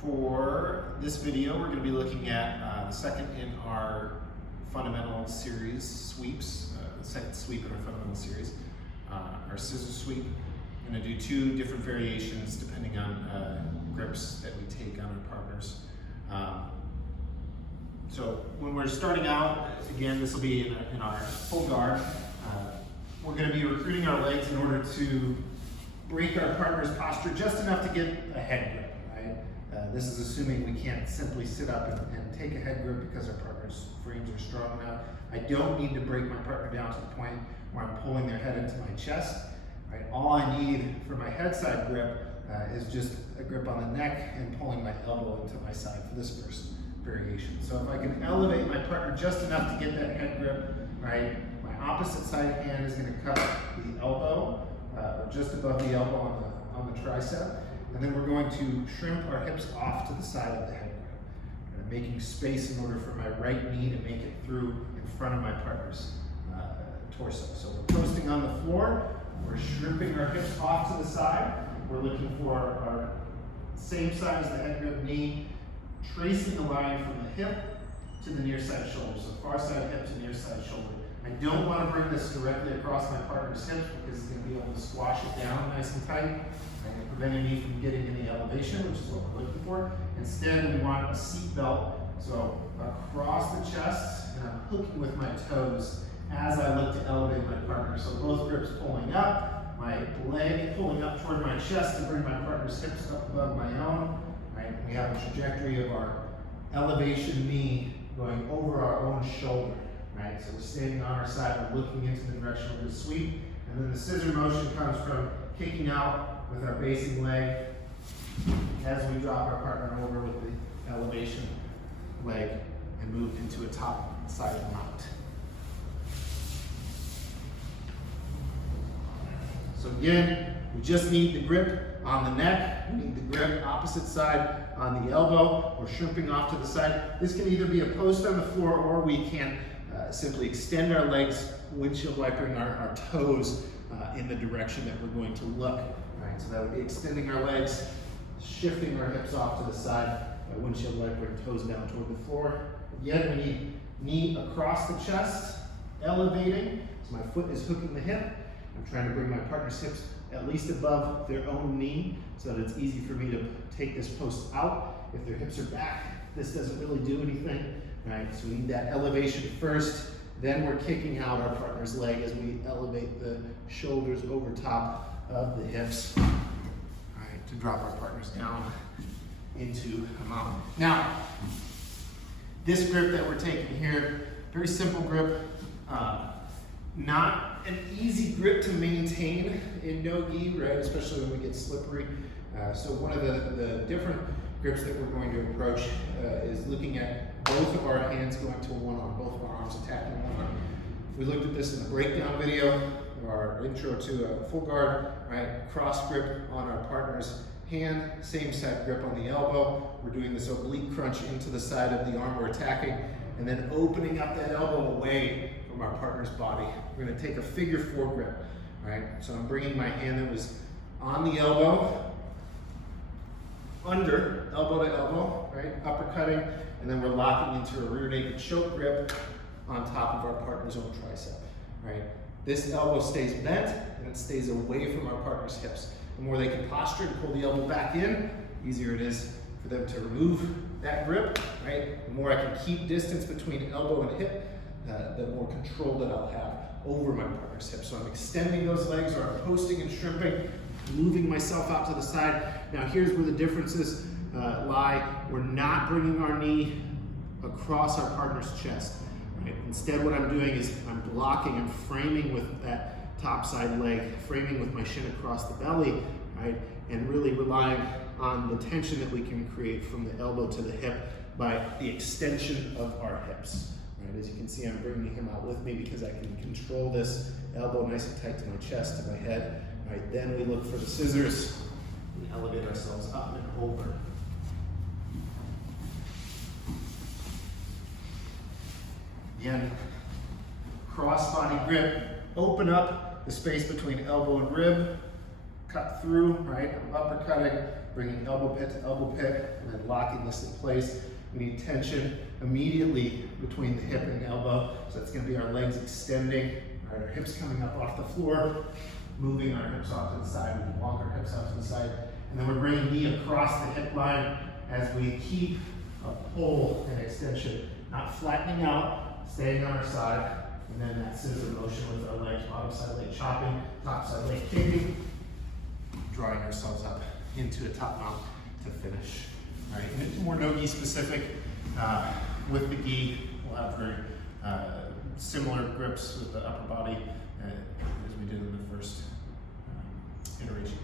For this video, we're going to be looking at the second in our fundamental series sweeps, the second sweep in our fundamental series, our scissor sweep. I'm going to do two different variations depending on grips that we take on our partners. So when we're starting out, again, this will be in our full guard. We're going to be recruiting our legs in order to break our partner's posture just enough to get a head grip, right? This is assuming we can't simply sit up and take a head grip because our partner's frames are strong enough. I don't need to break my partner down to the point where I'm pulling their head into my chest, right? All I need for my head side grip is just a grip on the neck and pulling my elbow into my side for this first variation. So if I can elevate my partner just enough to get that head grip, right? My opposite side hand is going to cup the elbow, or just above the elbow on the tricep. And then we're going to shrimp our hips off to the side of the head grip, making space in order for my right knee to make it through in front of my partner's torso. So we're posting on the floor, we're shrimping our hips off to the side. We're looking for our same side as the head grip knee, tracing a line from the hip to the near side shoulder. So far side hip to near side shoulder. I don't want to bring this directly across my partner's hips because it's going to be able to squash it down nice and tight and preventing me from getting any elevation, which is what we're looking for. Instead, we want a seat belt, so across the chest, and I'm hooking with my toes as I look to elevate my partner. So both grips pulling up, my leg pulling up toward my chest to bring my partner's hips up above my own. Right? We have a trajectory of our elevation knee going over our own shoulder. Right? So we're standing on our side, we're looking into the direction of the sweep, and then the scissor motion comes from kicking out with our basing leg as we drop our partner over with the elevation leg and move into a top side mount. So again, we just need the grip on the neck, we need the grip opposite side on the elbow, we're shrimping off to the side. This can either be a post on the floor or we can simply extend our legs, windshield wipering our toes in the direction that we're going to look. Right? So that would be extending our legs, shifting our hips off to the side, windshield wipering toes down toward the floor. Again, we need knee across the chest, elevating, so my foot is hooking the hip. I'm trying to bring my partner's hips at least above their own knee so that it's easy for me to take this post out. If their hips are back, this doesn't really do anything. Right, so we need that elevation first, then we're kicking out our partner's leg as we elevate the shoulders over top of the hips, right, to drop our partners down into a mount. Now, this grip that we're taking here, very simple grip, not an easy grip to maintain in no-gi, right, especially when we get slippery. So one of the different grips that we're going to approach is looking at both of our hands going to one arm, both of our arms attacking one arm. We looked at this in the breakdown video, our intro to a full guard, right? Cross grip on our partner's hand, same side grip on the elbow. We're doing this oblique crunch into the side of the arm we're attacking, and then opening up that elbow away from our partner's body. We're gonna take a figure four grip, right? So I'm bringing my hand that was on the elbow, under, elbow to elbow, right? Uppercutting, and then we're locking into a rear naked choke grip on top of our partner's own tricep, right? This elbow stays bent and it stays away from our partner's hips. The more they can posture and pull the elbow back in, the easier it is for them to remove that grip, right? The more I can keep distance between elbow and hip, the more control that I'll have over my partner's hips. So I'm extending those legs, or I'm posting and shrimping, moving myself out to the side. Now here's where the differences lie. We're not bringing our knee across our partner's chest. Right? Instead, what I'm doing is I'm blocking, I'm framing with that top side leg, framing with my shin across the belly, right? And really relying on the tension that we can create from the elbow to the hip by the extension of our hips. Right? As you can see, I'm bringing him out with me because I can control this elbow nice and tight to my chest, to my head. Right? Then we look for the scissors. We elevate ourselves up and over. Again, cross body grip, open up the space between elbow and rib, cut through, right? I'm uppercutting, bringing elbow pit to elbow pit, and then locking this in place. We need tension immediately between the hip and elbow. So that's gonna be our legs extending, right? Our hips coming up off the floor, moving our hips off to the side, we can walk our hips off to the side. And then we're bringing knee across the hip line as we keep a pull and extension, not flattening out, staying on our side. And then that scissor motion with our legs, bottom side leg chopping, top side leg kicking, drawing ourselves up into a top mount to finish. All right, and more no-gi specific. With the gi, we'll have very similar grips with the upper body as we did in the first iteration.